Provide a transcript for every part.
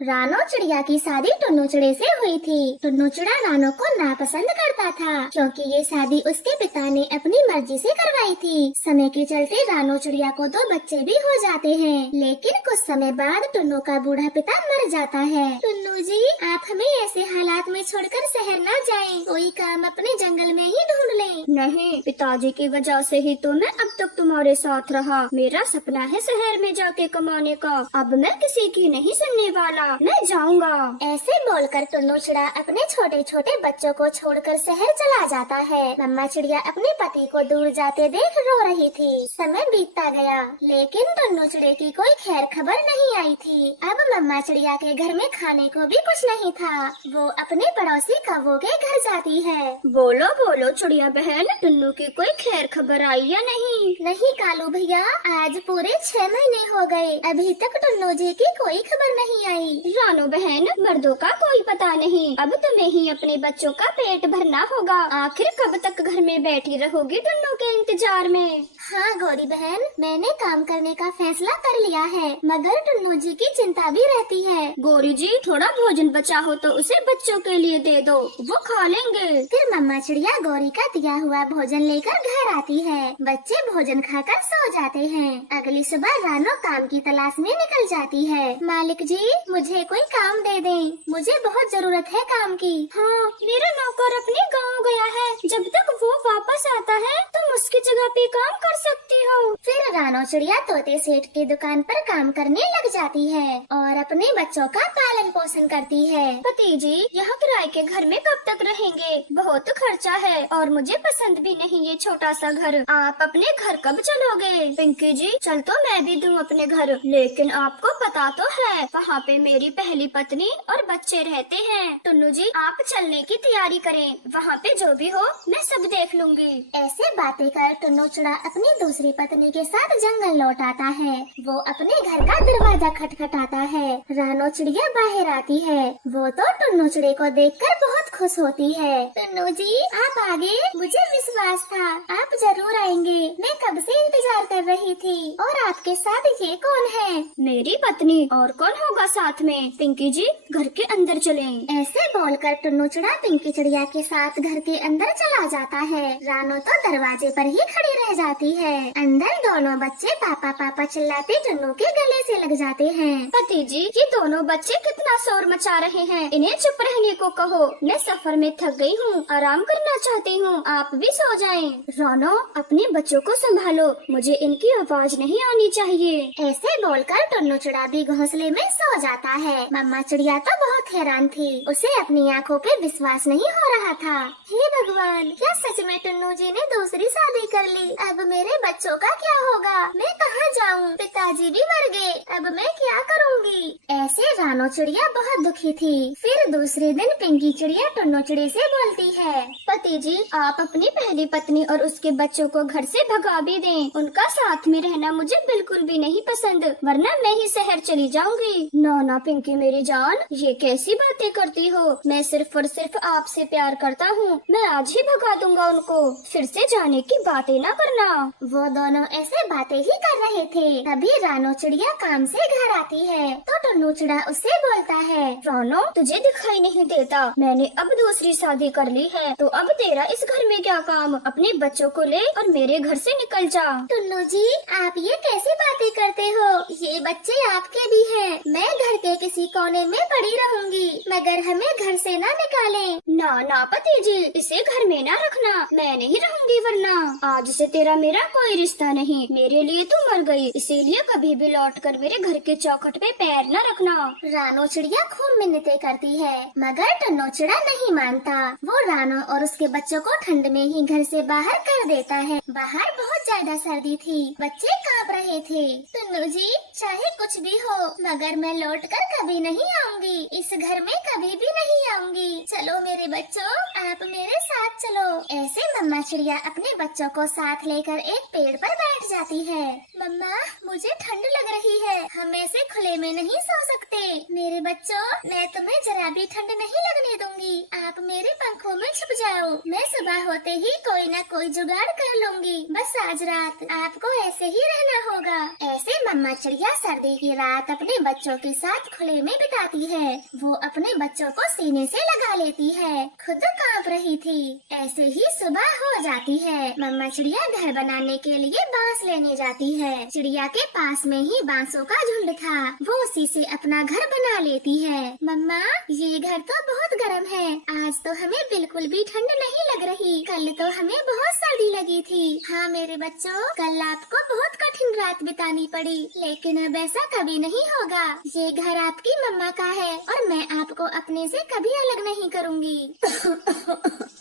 रानो चिड़िया की शादी टुन्नू चिड़े से हुई थी। टुन्नू चिड़ा रानो को नापसंद करता था क्योंकि ये शादी उसके पिता ने अपनी मर्जी से करवाई थी। समय के चलते रानो चिड़िया को 2 बच्चे भी हो जाते हैं, लेकिन कुछ समय बाद टुन्नू का बूढ़ा पिता मर जाता है। टुन्नू जी, आप हमें ऐसे हालात में छोड़कर शहर न जाएं, कोई काम अपने जंगल में ही ढूंढ लें। नहीं, पिताजी की वजह से ही तो मैं अब तक तुम्हारे साथ रहा। मेरा सपना है शहर में जाके कमाने का। अब मैं किसी की नहीं सुनने वाला, मैं जाऊंगा। ऐसे बोलकर टुन्नू चिड़ा अपने छोटे छोटे बच्चों को छोड़कर शहर चला जाता है। मम्मा चिड़िया अपने पति को दूर जाते देख रो रही थी। समय बीतता गया, लेकिन टुन्नू चिड़े की कोई खैर खबर नहीं आई थी। अब मम्मा चिड़िया के घर में खाने को भी कुछ नहीं था। वो अपने पड़ोसी कौवों के घर जाती है। बोलो बोलो चिड़िया बहन, टुन्नू की कोई खैर खबर आई या नहीं? नहीं कालू भैया, आज पूरे 6 महीने हो गए, अभी तक टुन्नू जी की कोई खबर नहीं आई। रानो बहन, मर्दों का कोई पता नहीं। अब तुम्हें ही अपने बच्चों का पेट भरना होगा। आखिर कब तक घर में बैठी रहोगी टुन्नू के इंतजार में? हाँ गौरी बहन, मैंने काम करने का फैसला कर लिया है, मगर टुन्नू जी की चिंता भी रहती है। गौरी जी, थोड़ा भोजन बचा हो तो उसे बच्चों के लिए दे दो, वो खा लेंगे। फिर मम्मा चिड़िया गौरी का दिया हुआ भोजन लेकर घर आती है। बच्चे भोजन खाकर सो जाते हैं। अगली सुबह रानो काम की तलाश में निकल जाती है। मालिक जी, मुझे कोई काम दे दें, मुझे बहुत जरूरत है काम की। हाँ, मेरा नौकर अपने गांव गया है, जब तक वो वापस आता है तुम उसकी जगह पे काम कर सकती हो। फिर रानो चिड़िया तोते सेठ की दुकान पर काम करने लग जाती है और अपने बच्चों का पालन पोषण करती है। पति जी, यहाँ किराए के घर में कब तक रहेंगे? बहुत खर्चा है और मुझे पसंद भी नहीं ये छोटा सा घर। आप अपने घर कब चलोगे? पिंकी जी, चल तो मैं भी दूं अपने घर, लेकिन आपको पता तो है वहाँ पे मेरी पहली पत्नी और बच्चे रहते हैं। टुन्नू जी, आप चलने की तैयारी करें, वहाँ पे जो भी हो मैं सब देख लूंगी। ऐसे बातें कर टुन्नू चिड़ा अपनी दूसरी पत्नी के साथ जंगल लौट आता है। वो अपने घर का दरवाजा खटखटाता है। रानो चिड़िया बाहर आती है। वो तो टुन्नू चिड़े को देखकर बहुत खुश होती है। टुन्नू जी, आप आ गए, मुझे विश्वास था आप जरूर आएंगे। मैं कब से इंतजार कर रही थी। और आपके साथ ये कौन है? मेरी पत्नी, और कौन होगा साथ में? पिंकी जी, घर के अंदर चलें। ऐसे बोलकर टुन्नू चिड़ा पिंकी चिड़िया के साथ घर के अंदर चला जाता है। रानो तो दरवाजे पर ही खड़ी रह जाती है। अंदर दोनों बच्चे पापा पापा चिल्लाते टुन्नू के गले से लग जाते हैं। पति जी, ये दोनों बच्चे कितना शोर मचा रहे हैं, इन्हें चुप रहने को कहो। मैं सफर में थक गई हूँ, आराम करना चाहती हूँ, आप भी सो जाएं। रानो, अपने बच्चों को संभालो, मुझे इनकी आवाज नहीं आनी चाहिए। ऐसे बोलकर टुन्नू चिड़ा भी घोंसले में सो जाता है। मम्मा चिड़िया तो बहुत हैरान थी, उसे अपनी आँखों पे विश्वास नहीं हो रहा था। हे भगवान, क्या सच में टुन्नू जी ने दूसरी शादी कर ली? अब मेरे बच्चों का क्या होगा? मैं कहाँ जाऊँ? पिताजी भी मर गए, अब मैं क्या करूँगी? ऐसे रानो चिड़िया बहुत दुखी थी। फिर दूसरे दिन पिंकी चिड़िया टुन्नू चिड़े से बोलती है, पति जी, आप अपनी पहली पत्नी और उसके बच्चों को घर से भगा भी दें। उनका साथ में रहना मुझे बिल्कुल भी नहीं पसंद, वरना मैं ही शहर चली जाऊंगी। ना ना पिंकी मेरी जान, ये कैसी बातें करती हो? मैं सिर्फ और सिर्फ आपसे प्यार करता हूँ, मैं आज ही भगा दूंगा उनको। फिर से जाने की बातें ना करना। वो दोनों ऐसे बातें ही कर रहे थे। तभी रानो चिड़िया काम से घर आती है तो टुन्नू चिड़ा उससे बोलता है, रानो, तुझे दिखाई नहीं देता मैंने अब दूसरी शादी कर ली है, तो अब तेरा इस घर में क्या काम? अपने बच्चों को ले और मेरे घर से निकल जा। टुन्नू जी, आप ये कैसी बातें करते हो? ये बच्चे आपके भी हैं। मैं घर के किसी कोने में पड़ी रहूंगी, मगर हमें घर से ना निकालें। ना ना पति जी, इसे घर में ना रखना, मैं नहीं रहूंगी, वरना आज से तेरा मेरा कोई रिश्ता नहीं। मेरे लिए तू मर गई, इसीलिए कभी भी लौटकर मेरे घर के चौखट पे पैर न रखना। रानो चिड़िया खूब मिन्नतें करती है, मगर टुन्नू चिड़ा नहीं मानता। वो रानो और उसके बच्चों को ठंड में ही घर से बाहर कर देता है। बाहर बहुत ज्यादा सर्दी थी, बच्चे कांप रहे थे। टुन्नू जी, चाहे कुछ भी हो, मगर मैं लौटकर कभी नहीं आऊंगी, इस घर में कभी भी नहीं आऊंगी। चलो मेरे बच्चों, आप मेरे साथ चलो। ऐसे मम्मा चिड़िया अपने बच्चों को साथ लेकर एक पेड़ पर बैठ जाती है। मम्मा, मुझे ठंड लग रही है, हम ऐसे खुले में नहीं सो सकते। मेरे बच्चों, मैं तुम्हें जरा भी ठंड नहीं लगने दूंगी। आप मेरे पंखों में छुप जाओ। मैं सुबह होते ही कोई न कोई जुगाड़ कर लूंगी। बस आज रात आपको ऐसे ही रहना होगा। ऐसे मम्मा चिड़िया सर्दी की रात अपने बच्चों के साथ खुले में बिताती है। वो अपने बच्चों को सीने से लगा लेती है, खुद कांप रही थी। ऐसे ही सुबह हो जाती है। मम्मा चिड़िया घर बनाने के लिए बांस लेने जाती है। चिड़िया के पास में ही बांसों का झुंड था। वो उसी से अपना घर बना लेती है। मम्मा, ये घर तो बहुत गर्म है। आज तो हमें बिल्कुल भी ठंड नहीं लग रही। कल तो हमें बहुत सर्दी लगी थी। हाँ मेरे बच्चों, कल आपको बहुत कठिन रात बितानी पड़ी, लेकिन अब ऐसा कभी नहीं होगा। ये घर आपकी मम्मा का है और मैं आपको अपने से कभी अलग नहीं करूँगी।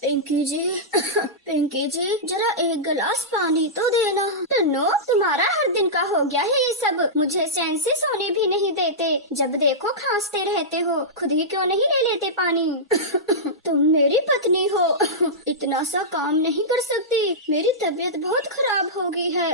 पिंकी जी, जरा एक गिलास पानी तो देना। टन्नू, तुम्हारा हर दिन का हो गया है ये सब। मुझे चैन से सोने भी नहीं देते। जब देखो खांसते रहते हो। खुद ही क्यों नहीं ले लेते पानी? तुम मेरी पत्नी हो, इतना सा काम नहीं कर सकती। मेरी तबीयत बहुत खराब हो गई है।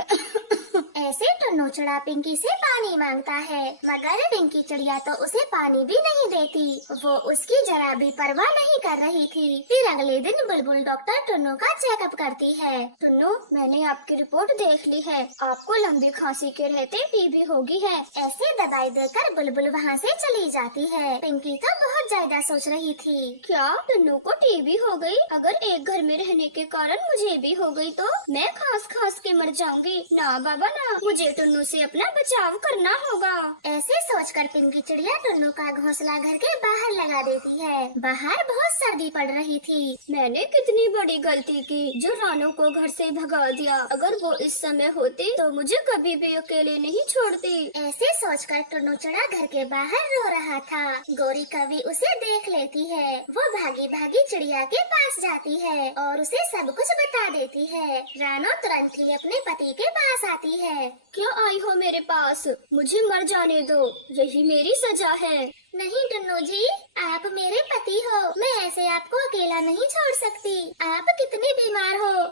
ऐसे टन्नू चिड़ा पिंकी से पानी मांगता है, मगर पिंकी चिड़िया तो उसे पानी भी नहीं देती। वो उसकी जरा भी परवाह नहीं कर रही थी। फिर अगले दिन बुलबुल डॉक्टर टन्नू का चेकअप करती है। टन्नू, मैंने आपकी रिपोर्ट देख ली है। आपको लंबी खांसी के रहते टीबी होगी है। ऐसे दवाई देकर बुलबुल वहाँ से चली जाती है। पिंकी तो बहुत ज्यादा सोच रही थी। क्या टन्नू को टीबी हो गई? अगर एक घर में रहने के कारण मुझे भी हो गई तो मैं खांस खांस के मर जाऊंगी। ना बाबा ना, मुझे टन्नू से अपना बचाव करना होगा। ऐसे सोचकर पिंकी चिड़िया टन्नू का घोंसला घर के बाहर लगा देती है। बाहर बहुत सर्दी पड़ रही थी। मैंने कितनी बड़ी गलती की जो रानू को घर से भगा दिया। अगर वो इस समय होती तो मुझे कभी भी अकेले नहीं छोड़ती। ऐसे सोचकर टन्नू चिड़ा घर के बाहर रो रहा था। गौरी कवि उसे देख लेती है। वो भागी भागी चिड़िया के पास जाती है और उसे सब कुछ बता देती है। रानू तुरंत ही अपने पति के पास आती है। क्यों आई हो मेरे पास? मुझे मर जाने दो, यही मेरी सजा है। नहीं टन्नू जी, आप मेरे पति हो। मैं ऐसे आपको अकेला नहीं छोड़ सकती। आप कितने बीमार हो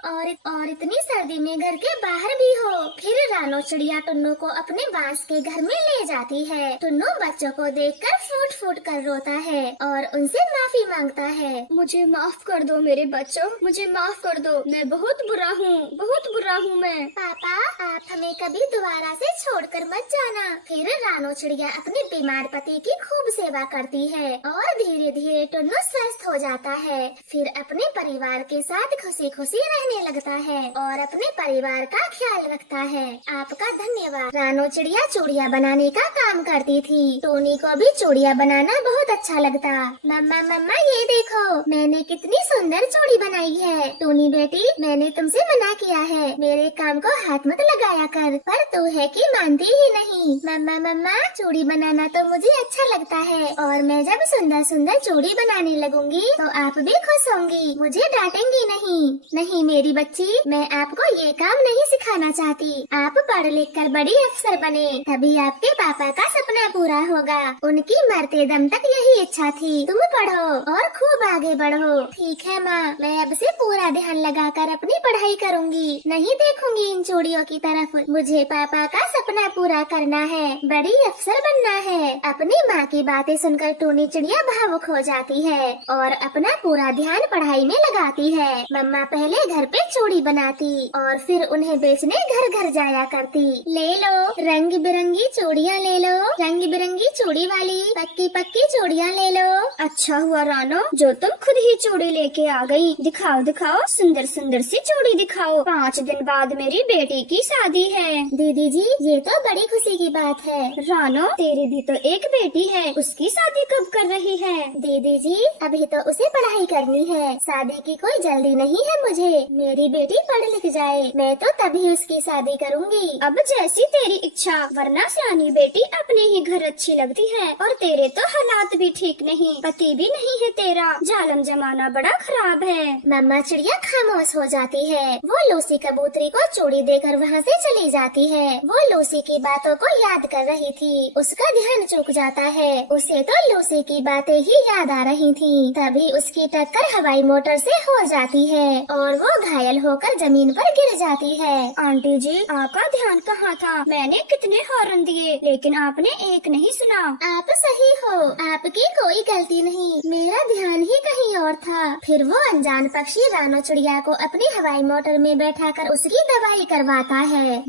और इतनी सर्दी में घर के बाहर भी हो। फिर रानू चिड़िया टन्नू को अपने बांस के घर में ले जाती है। टन्नू बच्चों को देखकर फूट फूट कर रोता है और उनसे माफी मांगता है। मुझे माफ कर दो मेरे बच्चों, मुझे माफ कर दो। मैं बहुत बुरा हूँ, बहुत बुरा हूँ मैं। पापा, आप हमें कभी दोबारा से छोड़कर मत जाना। फिर रानू चिड़िया अपने बीमार पति की खूब सेवा करती है और धीरे धीरे टन्नू स्वस्थ हो जाता है। फिर अपने परिवार के साथ खुशी खुशी रहने लगता है और अपने परिवार का ख्याल रखता है। आपका धन्यवाद। रानू चिड़िया चूड़ियाँ बनाने का काम करती थी। टोनी को भी चूड़ियाँ बनाना बहुत अच्छा लगता। मम्मा मम्मा, ये देखो मैंने कितनी सुंदर चूड़ी बनाई है। टोनी बेटी, मैंने तुमसे मना किया है, मेरे काम को हाथ मत लगाया कर, पर तू है कि मानती ही नहीं। मम्मा मम्मा, चूड़ी बनाना तो मुझे अच्छा लगता है और मैं जब सुंदर सुंदर चूड़ी बनाने लगूंगी तो आप भी खुश होंगी, मुझे डांटेंगी नहीं। नहीं मेरी बच्ची, मैं आपको ये काम नहीं सिखाना चाहती। आप पढ़ लिख कर बड़ी अफसर बने, तभी आपके पापा का सपना पूरा होगा। उनकी मरते दम तक यही इच्छा थी। तुम पढ़ो और खूब आगे बढ़ो। ठीक है माँ, मैं अब से पूरा ध्यान लगाकर अपनी पढ़ाई करूँगी, नहीं देखूंगी इन चूड़ियों की तरफ। मुझे पापा का सपना पूरा करना है, बड़ी अफसर बनना है। अपनी माँ की बातें सुनकर टोनी चिड़िया भावुक हो जाती है और अपना पूरा ध्यान पढ़ाई में लगाती है। मम्मा पहले घर पे चूड़ी बनाती और फिर उन्हें बेचने घर घर जाया करती। ले लो रंग बिरंगी चूड़ियाँ, ले लो रंग बिरंगी चूड़ी वाली पक्की पक्की चूड़ियाँ ले लो। अच्छा हुआ रानो जो तुम खुद ही चूड़ी लेके आ गई। दिखाओ दिखाओ, सुंदर सुंदर सी चूड़ी दिखाओ। 5 दिन बाद मेरी बेटी की शादी है। दीदी जी, ये तो बड़ी खुशी की बात है। रानो, तेरी भी तो एक बेटी है, उसकी शादी कब कर रही है? दीदी जी, अभी तो उसे पढ़ाई करनी है, शादी की कोई जल्दी नहीं है मुझे। मेरी बेटी पढ़ लिख जाए, मैं तो तभी उसकी शादी करूँगी। अब जैसी तेरी इच्छा, वरना सियानी बेटी अपने ही घर अच्छी लगती है और तेरे तो हालात भी ठीक नहीं, पति भी नहीं है तेरा। जालम जमाना बड़ा खराब है। मम्मा चिड़िया खामोश हो जाती है। वो लूसी कबूतरी को चूड़ी देकर वहाँ से चली जाती है। वो लूसी की बातों को याद कर रही थी, उसका ध्यान चूक जाता है। उसे तो लूसी की की बातें ही याद आ रही थीं। तभी उसकी टक्कर हवाई मोटर से हो जाती है और वो घायल होकर जमीन पर गिर जाती है। आंटी जी, आपका ध्यान कहाँ था? मैंने कितने हॉर्न दिए लेकिन आपने एक नहीं सुना। आप सही हो, आपकी कोई गलती नहीं, मेरा ध्यान ही कहीं और था। फिर वो अनजान पक्षी रानो चिड़िया को अपनी हवाई मोटर में बैठाकर उसकी दवाई करवाता है।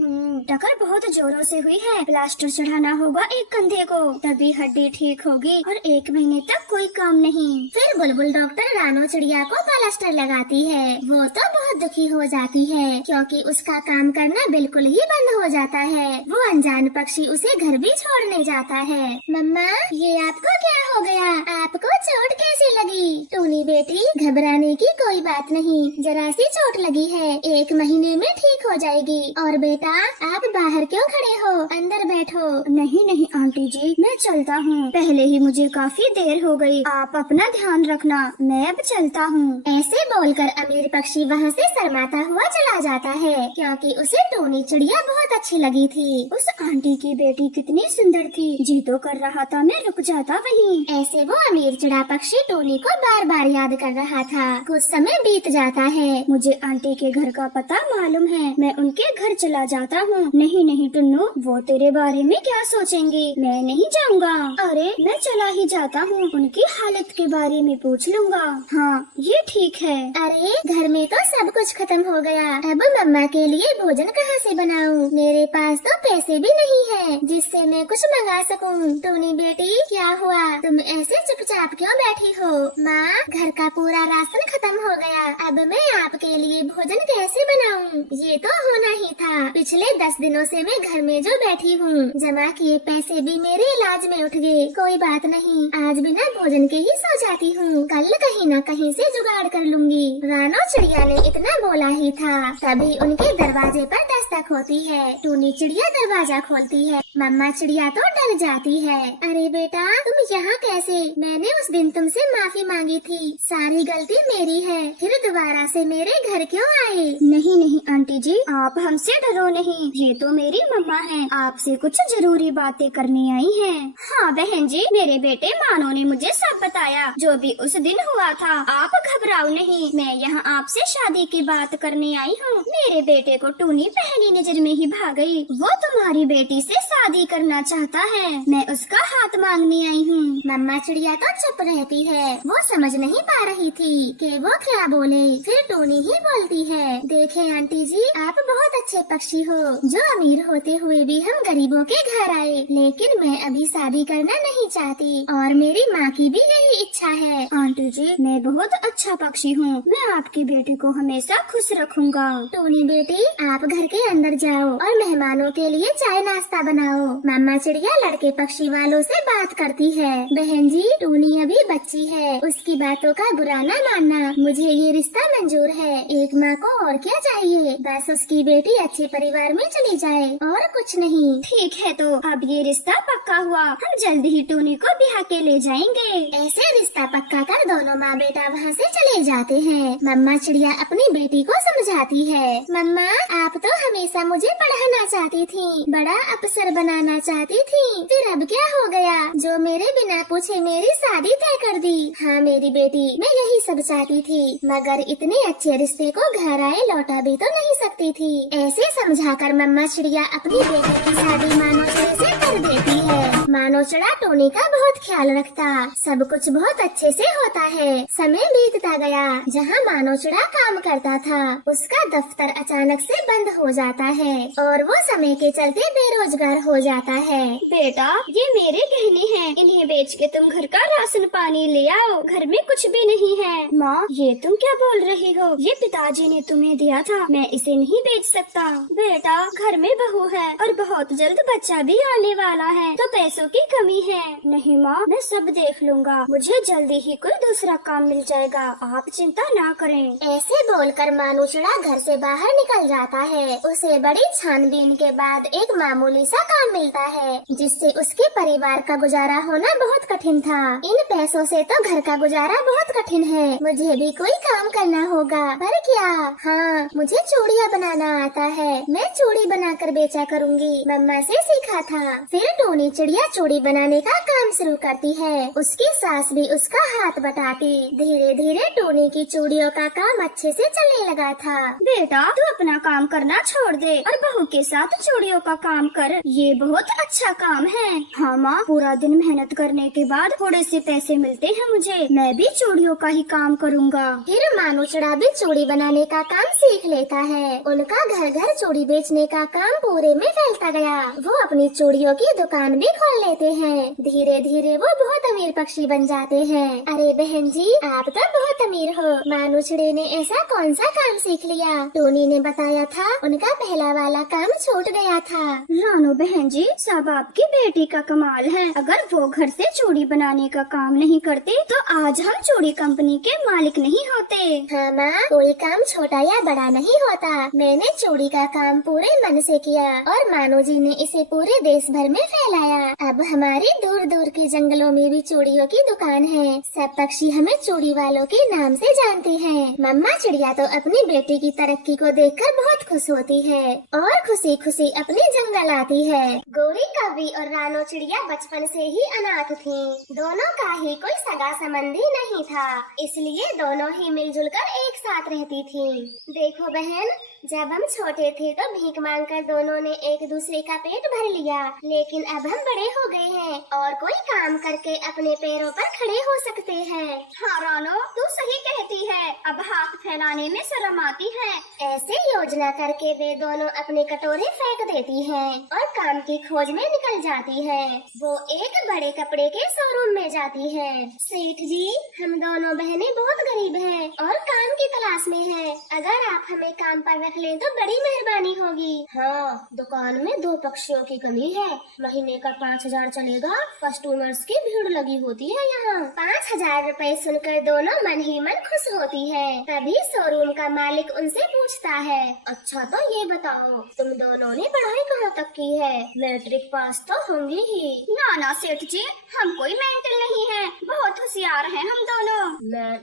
टक्कर बहुत जोरों से हुई है, प्लास्टर चढ़ाना होगा एक कंधे को, तभी हड्डी ठीक होगी और 1 महीने तक कोई काम नहीं। फिर बुलबुल डॉक्टर रानो चिड़िया को प्लास्टर लगाती है। वो तो बहुत दुखी हो जाती है क्योंकि उसका काम करना बिल्कुल ही बंद हो जाता है। वो अनजान पक्षी उसे घर भी छोड़ने जाता है। मम्मा, ये आपको क्या हो गया? आपको चोट कैसे लगी? टूनी बेटी, घबराने की कोई बात नहीं, जरा सी चोट लगी है, 1 महीने में ठीक हो जाएगी। और बेटा, आप बाहर क्यों खड़े हो? अंदर बैठो। नहीं नहीं आंटी जी, मैं चलता हूँ, पहले ही मुझे काफी देर हो गई। आप अपना ध्यान रखना, मैं अब चलता हूँ। ऐसे बोलकर अमीर पक्षी वहाँ से शर्माता हुआ चला जाता है क्योंकि उसे टूनी चिड़िया बहुत अच्छी लगी थी। उस आंटी की बेटी कितनी सुंदर थी, जी तो कर रहा था मैं रुक जाता वहीं। ऐसे वो अमीर चिड़ा पक्षी टूनी को बार बार याद कर रहा था। कुछ समय बीत जाता है। मुझे आंटी के घर का पता मालूम है, मैं उनके घर चला जाता हूँ। नहीं नहीं टुन्नू, वो तेरे बारे में क्या सोचेंगी, मैं नहीं जाऊँगा। अरे मैं चला ही जाता हूँ, उनकी हालत के बारे में पूछ लूँगा। हाँ ये ठीक है। अरे घर में तो सब कुछ खत्म हो गया, अब मम्मा के लिए भोजन कहाँ से बनाऊँ? मेरे पास तो पैसे भी नहीं है जिससे मैं कुछ मंगा सकूँ। टूनी बेटी, क्या हुआ? तुम ऐसे चुपचाप क्यों बैठी हो? माँ, घर का पूरा राशन खत्म हो गया, अब मैं आपके लिए भोजन कैसे बनाऊँ? ये तो होना ही था। पिछले 10 दिनों से मैं घर में जो बैठी हूँ, जमा किए पैसे भी मेरे इलाज में उठ गए। कोई बात नहीं, आज बिना भोजन के ही सो जाती हूँ, कल कहीं न कहीं से जुगाड़ कर लूँगी। रानो चिड़िया ने इतना बोला ही था, तभी उनके दरवाजे पर दस्तक होती है। टूनी चिड़िया दरवाजा खोलती है। मम्मा चिड़िया तो डर जाती है। अरे बेटा, तुम यहाँ कैसे? मैंने उस दिन तुमसे माफी मांगी थी, सारी गलती मेरी है, फिर दोबारा से मेरे घर क्यों आए? नहीं नहीं आंटी जी, आप हमसे डरो नहीं, ये तो मेरी मम्मा है, आपसे कुछ जरूरी बातें करने आई हैं। हाँ बहन जी, मेरे बेटे मानो ने मुझे सब बताया, जो भी उस दिन हुआ था। आप घबराओ नहीं, मैं यहाँ आपसे शादी की बात करने आई हूँ। मेरे बेटे को टूनी पहली नजर में ही भाग गई, वो तुम्हारी बेटी से शादी करना चाहता है, मैं उसका हाथ मांगने आई हूँ। मम्मा चिड़िया तो चुप रहती है, वो समझ नहीं पा रही थी कि वो क्या बोले। फिर टूनी ही बोलती है, देखें आंटी जी, आप बहुत अच्छे पक्षी हो, जो अमीर होते हुए भी हम गरीबों के घर आए, लेकिन मैं अभी शादी करना नहीं चाहती और मेरी माँ की भी यही इच्छा है। आंटी जी, मैं बहुत अच्छा पक्षी हूँ, मैं आपकी बेटी को हमेशा खुश रखूंगा। टूनी बेटी, आप घर के अंदर जाओ और मेहमानों के लिए चाय नाश्ता बनाओ। मम्मा चिड़िया लड़के पक्षी वालों से बात करती है। बहन जी, टूनी अभी बच्ची है, उसकी बातों का बुरा न मानना, मुझे ये रिश्ता मंजूर है। एक माँ को और क्या चाहिए, बस उसकी बेटी अच्छे परिवार में चली जाए और कुछ नहीं। ठीक है, तो अब ये रिश्ता पक्का हुआ, हम जल्द ही टूनी को ब्याह के ले जाएंगे। ऐसे रिश्ता पक्का कर दोनों माँ बेटा वहाँ से चले जाते हैं। मम्मा चिड़िया अपनी बेटी को समझाती है, मम्मा आप तो हमेशा मुझे पढ़ाना चाहती थी, बड़ा अफसर बनाना चाहती थी, फिर अब क्या हो गया जो मेरे बिना पूछे मेरी शादी तय कर दी? हाँ मेरी बेटी, मैं यही सब चाहती थी, मगर इतने अच्छे रिश्ते को घर आए लौटा भी तो नहीं सकती थी। ऐसे समझाकर मम्मा चिड़िया अपनी बेटी की शादी मानो चिड़े से कर देती है। मानो चिड़ा टोनी का बहुत ख्याल रखता, सब कुछ बहुत अच्छे से होता है। समय बीतता गया, जहाँ मानो चिड़ा काम करता था उसका दफ्तर अचानक से बंद हो जाता है और वो समय के चलते बेरोजगार हो जाता है। बेटा, ये मेरे गहने हैं, इन्हें बेच के तुम घर का राशन पानी ले आओ, घर में कुछ भी नहीं है। माँ, ये तुम क्या बोल रही हो? ये पिताजी ने तुम्हें दिया था, मैं इसे नहीं बेच सकता। बेटा, घर में बहू है और बहुत जल्द बच्चा भी आने वाला है, तो पैसों की कमी है। नहीं माँ, मैं सब देख लूँगा, मुझे जल्दी ही कोई दूसरा काम मिल जाएगा, आप चिंता ना करें। ऐसे बोलकर मानो चिड़ा घर से बाहर निकल जाता है। उसे बड़ी छानबीन के बाद एक मामूली सा काम मिलता है, जिससे उसके परिवार का गुजारा होना बहुत कठिन था। इन पैसों से तो घर का गुजारा बहुत कठिन है, मुझे भी कोई काम करना होगा। पर क्या? हाँ, मुझे चूड़ियाँ बनाना आता है, मैं चूड़ी बनाकर बेचा करूँगी, मम्मा से सीखा था। फिर टूनी चिड़िया चिड़िया चूड़ी बनाने का काम शुरू करती है। उसकी सास भी उसका हाथ बटाती। धीरे धीरे टूनी की चूड़ियों का काम अच्छे से चलने लगा था। बेटा तू अपना काम करना छोड़ दे और बहू के साथ चूड़ियों का काम कर, ये बहुत अच्छा काम है। हाँ माँ, पूरा दिन मेहनत करने के बाद थोड़े से पैसे मिलते हैं मुझे, मैं भी चूड़ियों का ही काम करूँगा। फिर मानुचड़ा भी चूड़ी बनाने का काम सीख लेता है। उनका घर घर चूड़ी बेचने का काम पूरे में फैलता गया। वो अपनी चूड़ियों की दुकान भी खोल लेते हैं। धीरे धीरे वो बहुत अमीर पक्षी बन जाते हैं। अरे बहन जी, आप तो बहुत अमीर हो। मानुचड़े ने ऐसा कौन सा काम सीख लिया? टोनी ने बताया था उनका पहला वाला काम छूट गया था। रानो बहन जी, सब आपकी बेटी का कमाल है। अगर वो घर से चूड़ी बनाने का काम नहीं करते तो आज हम चूड़ी कंपनी के मालिक नहीं होते। हाँ माँ, कोई काम छोटा या बड़ा नहीं होता। मैंने चूड़ी का काम पूरे मन से किया और मानो जी ने इसे पूरे देश भर में फैलाया। अब हमारे दूर दूर के जंगलों में भी चूड़ियों की दुकान है। सब पक्षी हमें चूड़ी वालों के नाम से जानते हैं। मम्मा चिड़िया तो अपनी बेटी की तरक्की को देखकर बहुत खुश होती है और खुशी खुशी अपने जंगल आती है। गोरी कौवी और रानो चिड़िया बचपन से ही अनाथ थीं। दोनों का ही कोई सगा संबंधी नहीं था, इसलिए दोनों ही मिलजुल कर एक साथ रहती थीं। देखो बहन, जब हम छोटे थे तो भीख मांगकर दोनों ने एक दूसरे का पेट भर लिया, लेकिन अब हम बड़े हो गए हैं और कोई काम करके अपने पैरों पर खड़े हो सकते हैं। हाँ रानो, तू सही कहती है। अब हाथ फैलाने में शर्म आती है। ऐसे योजना करके वे दोनों अपने कटोरे फेंक देती हैं और काम की खोज में निकल जाती है। वो एक बड़े कपड़े के शोरूम में जाती है। सेठ जी, हम दोनों बहनें बहुत गरीब हैं और काम की तलाश में हैं। अगर आप हमें काम पर रख लें तो बड़ी मेहरबानी होगी। हाँ, दुकान में 2 पक्षियों की कमी है। महीने का 5,000 चलेगा। कस्टमर्स की भीड़ लगी होती है यहाँ। 5,000 रुपए सुनकर दोनों मन ही मन खुश होती है। तभी शोरूम का मालिक उनसे पूछता है, अच्छा तो ये बताओ, तुम दोनों ने पढ़ाई कहाँ तक की है? मैट्रिक पास तो होंगी ही। ना सेठ जी, हम कोई मेंटल नहीं है, बहुत होशियार हैं हम दोनों।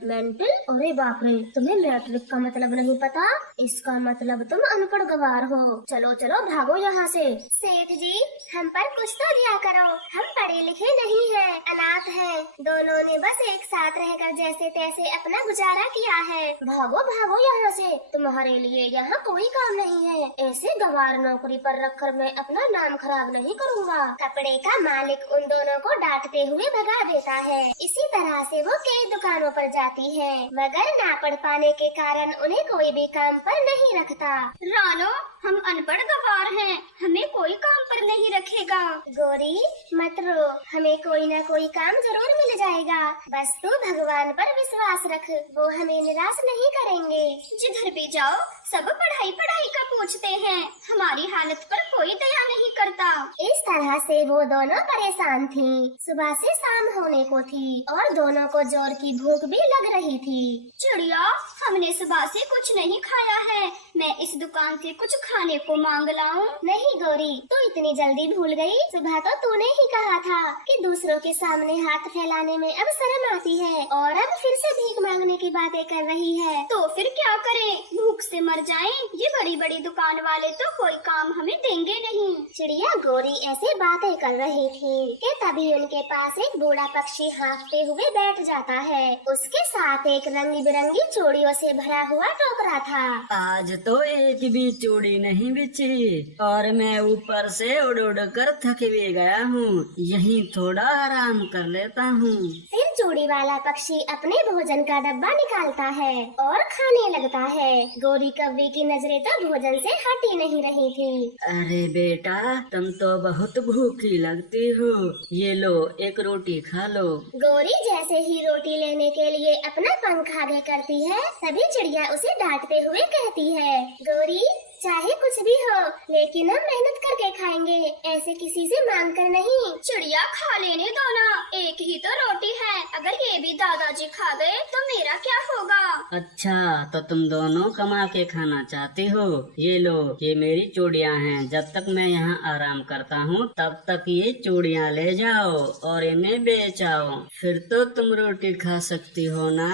मेंटल? अरे बाप रे, तुम्हें मैट्रिक का मतलब नहीं पता? इसका मतलब तुम अनपढ़ गवार हो। चलो चलो भागो यहाँ से। सेठ जी, हम पर कुछ तो दिया करो। हम पढ़े लिखे नहीं हैं, अनाथ हैं। दोनों ने बस एक साथ रहकर जैसे तैसे अपना गुजारा किया है। भागो भागो यहाँ से, तुम्हारे लिए यहाँ कोई काम नहीं है। ऐसे गवार नौकरी पर रखकर मैं अपना नाम खराब नहीं करूँगा। कपड़े का मालिक उन दोनों को डांटते हुए भगा देता है। इसी तरह से वो कई दुकानों पर जाती है, मगर ना पढ़ पाने के कारण उन्हें कोई भी काम पर नहीं रखता। रानो, हम अनपढ़ गवार हैं, हमें कोई काम पर नहीं रखेगा। गोरी मत रो, हमें कोई ना कोई काम जरूर मिल जाएगा। बस तू भगवान पर विश्वास रख, वो हमें निराश नहीं करेंगे। जिधर भी जाओ सब पढ़ाई पढ़ाई का पूछते हैं, हमारी हालत पर कोई दया नहीं करता। इस तरह से वो दोनों परेशान थीं। सुबह से शाम होने को थी और दोनों को जोर की भूख भी लग रही थी। चिड़िया, हमने सुबह से कुछ नहीं खाया है, मैं इस दुकान से कुछ खाने को मांग लाऊं? नहीं गोरी, तू इतनी जल्दी भूल गई। सुबह तो तूने ही कहा था कि दूसरों के सामने हाथ फैलाने में अब शर्म आती है और अब फिर से भीख मांगने की बातें कर रही है। तो फिर क्या करें, भूख से मर जाएं? ये बड़ी बड़ी दुकान वाले तो कोई काम हमें देंगे नहीं। चिड़िया गोरी ऐसे बातें कर रही थी कि तभी उनके पास एक बूढ़ा पक्षी हाँफते हुए बैठ जाता है। उसके साथ एक रंगी बिरंगी चूड़ियों से भरा हुआ टोकरा था। आज तो एक भी चूड़ी नहीं बिछी और मैं ऊपर से उड़ उड़ कर थक भी गया हूँ। यहीं थोड़ा आराम कर लेता हूँ। फिर चूड़ी वाला पक्षी अपने भोजन का डब्बा निकालता है और खाने लगता है। गोरी कौवी की नजरें तो भोजन से हटी नहीं रही थी। अरे बेटा, तुम तो बहुत भूखी लगती हो, ये लो एक रोटी खा लो। गोरी जैसे ही रोटी लेने के लिए अपना पंख आगे करती है, तभी चिड़िया उसे डांटते हुए कहती है, गोरी चाहे कुछ भी हो, लेकिन हम मेहनत करके खाएंगे, ऐसे किसी से मांग कर नहीं। चिड़िया, खा लेने दो ना, एक ही तो रोटी है, अगर ये भी दादाजी खा गए तो मेरा क्या होगा? अच्छा, तो तुम दोनों कमा के खाना चाहती हो? ये लो, ये मेरी चूड़ियाँ हैं। जब तक मैं यहाँ आराम करता हूँ तब तक ये चूड़ियाँ ले जाओ और इन्हें बेच आओ, फिर तो तुम रोटी खा सकती हो ना।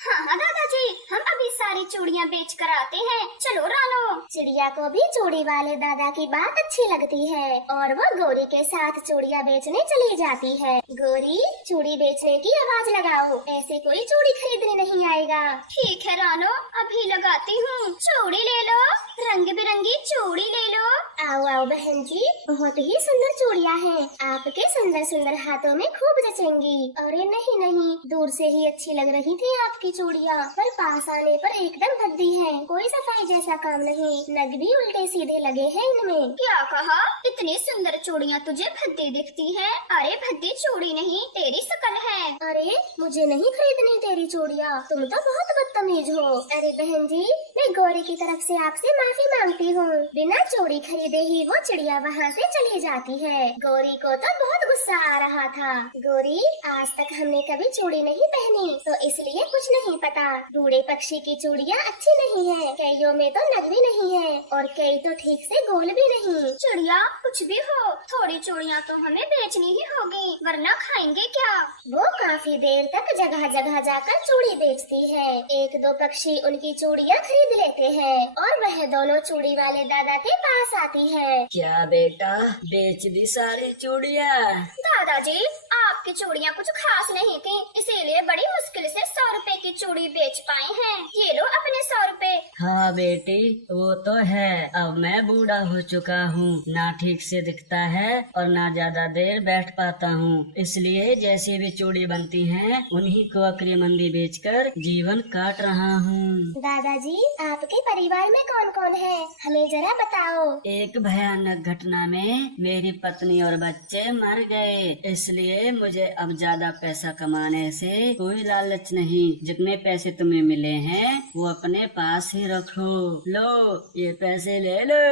हाँ दादाजी, हम अभी सारी सारी चूड़ियाँ बेच कर आते हैं। चलो रानो। चिड़िया को भी चूड़ी वाले दादा की बात अच्छी लगती है और वो गौरी के साथ चूड़ियाँ बेचने चली जाती है। गौरी, चूड़ी बेचने की आवाज लगाओ, ऐसे कोई चूड़ी खरीदने नहीं आएगा। ठीक है रानो, अभी लगाती हूँ। चूड़ी ले लो, रंग बिरंगी चूड़ी ले लो। आओ आओ बहन जी, बहुत ही सुंदर चूड़ियाँ हैं, आपके सुंदर सुंदर हाथों में खूब जचेंगी। अरे नहीं नहीं, दूर से ही अच्छी लग रही थी आपकी चूड़ियाँ, पर पास आने पर एकदम भद्दी हैं, कोई सफाई जैसा काम नहीं, नग भी उल्टे सीधे लगे हैं इनमें। क्या कहा? इतनी सुंदर चूड़ियाँ तुझे भद्दी दिखती हैं? अरे भद्दी चूड़ी नहीं, तेरी शकल है। अरे मुझे नहीं खरीदनी तेरी चूड़ियाँ, तुम तो बहुत बदतमीज हो। अरे बहन जी, मैं गौरी की तरफ से आपसे माफी मांगती हूँ। बिना चूड़ी खरीदे ही वो चिड़िया वहाँ से चली जाती है। गौरी को तो बहुत गुस्सा आ रहा था। गौरी, आज तक हमने कभी चूड़ी नहीं पहनी, तो इसलिए कुछ नहीं पता। बूढ़े पक्षी की चूड़ियाँ अच्छी नहीं है, कईयों में तो नग भी नहीं है और कई तो ठीक से गोल भी नहीं। चिड़िया कुछ भी हो, थोड़ी चूड़ियाँ तो हमें बेचनी ही होगी, वरना खाएंगे क्या? वो काफी देर तक जगह जगह जाकर चूड़ी बेचती है। एक दो पक्षी उनकी चूड़ियाँ खरीद लेते हैं और वह दोनों चूड़ी वाले दादा के पास आती है। क्या बेटा, बेच दी सारी चूड़ियाँ? दादाजी, आपकी चूड़ियाँ कुछ खास नहीं थी, इसीलिए बड़ी मुश्किल से 100 रुपए की चूड़ी बेच पाए हैं। ये लो अपने 100 रुपए। हाँ बेटी, वो तो है, अब मैं बूढ़ा हो चुका हूँ, ना ठीक से दिखता है और ना ज्यादा देर बैठ पाता हूँ, इसलिए जैसी भी चूड़ी बनती हैं उन्हीं को अक्रियमंदी बेचकर जीवन काट रहा हूँ। दादाजी, आपके परिवार में कौन कौन है, हमें जरा बताओ। एक भयानक घटना में मेरी पत्नी और बच्चे मर गए, इसलिए मुझे अब ज्यादा पैसा कमाने से कोई लालच नहीं। जितने पैसे तुम्हें मिले हैं वो अपने पास ही रखो। लो, ये पैसे ले लो।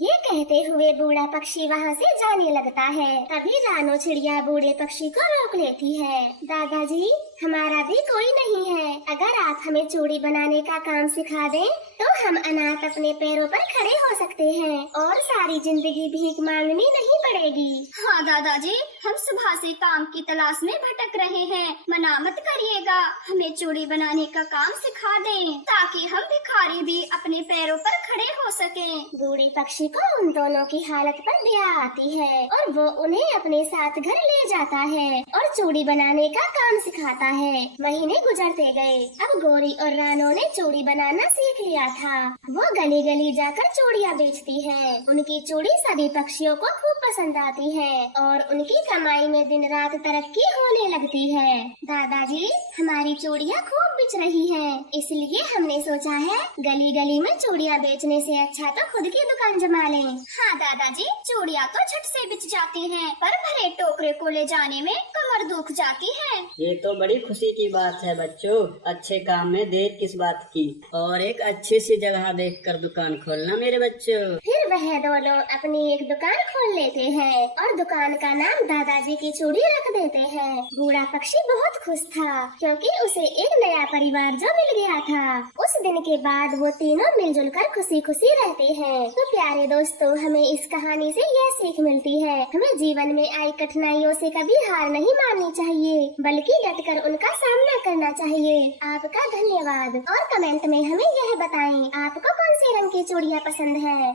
ये कहते हुए बूढ़ा पक्षी वहाँ से जाने लगता है। तभी रानो चिड़िया बूढ़े पक्षी को रोक लेती है। दादाजी, हमारा भी कोई नहीं है, अगर आप हमें चूड़ी बनाने का काम सिखा दें तो हम अनाथ अपने पैरों पर खड़े हो सकते हैं और सारी जिंदगी भीख मांगनी नहीं पड़ेगी। हाँ दादाजी, हम सुबह से काम की तलाश में भटक रहे हैं, मना मत करिएगा, हमें चूड़ी बनाने का काम सिखा दें ताकि हम भिखारी भी अपने पैरों पर खड़े हो सकें। बूढ़े पक्षी को उन दोनों की हालत पर दया आती है और वो उन्हें अपने साथ घर ले जाता है और चूड़ी बनाने का काम सिखाता है। महीने गुजरते गए। अब गौरी और रानो ने चूड़ी बनाना सीख लिया था। वो गली गली जाकर चूड़ियाँ बेचती है। उनकी चूड़ी सभी पक्षियों को खूब पसंद आती है और उनकी कमाई में दिन रात तरक्की होने लगती है। दादाजी, हमारी चूड़ियाँ खूब बिच रही हैं, इसलिए हमने सोचा है गली गली में चूड़ियाँ बेचने से अच्छा तो खुद की दुकान जमा लें। हाँ दादाजी, चूड़ियाँ तो झट से बिच जाती हैं, पर भरे टोकरे को ले जाने में कमर दुख जाती है। ये तो बड़ी खुशी की बात है बच्चों, अच्छे काम में देर किस बात की, और एक अच्छी सी जगह देखकर दुकान खोलना मेरे बच्चों। फिर वह दोनों अपनी एक दुकान खोल लेते हैं और दुकान का नाम दादाजी की चूड़ी रख देते हैं। बूढ़ा पक्षी बहुत खुश था क्योंकि उसे एक नया परिवार जो मिल गया था। उस दिन के बाद वो तीनों मिलजुल कर खुशी खुशी रहते हैं। तो प्यारे दोस्तों, हमें इस कहानी से यह सीख मिलती है, हमें जीवन में आई कठिनाइयों से कभी हार नहीं माननी चाहिए, बल्कि डटकर उनका सामना करना चाहिए। आपका धन्यवाद और कमेंट में हमें यह बताएं आपको कौन सी रंग की चूड़ियाँ पसंद है।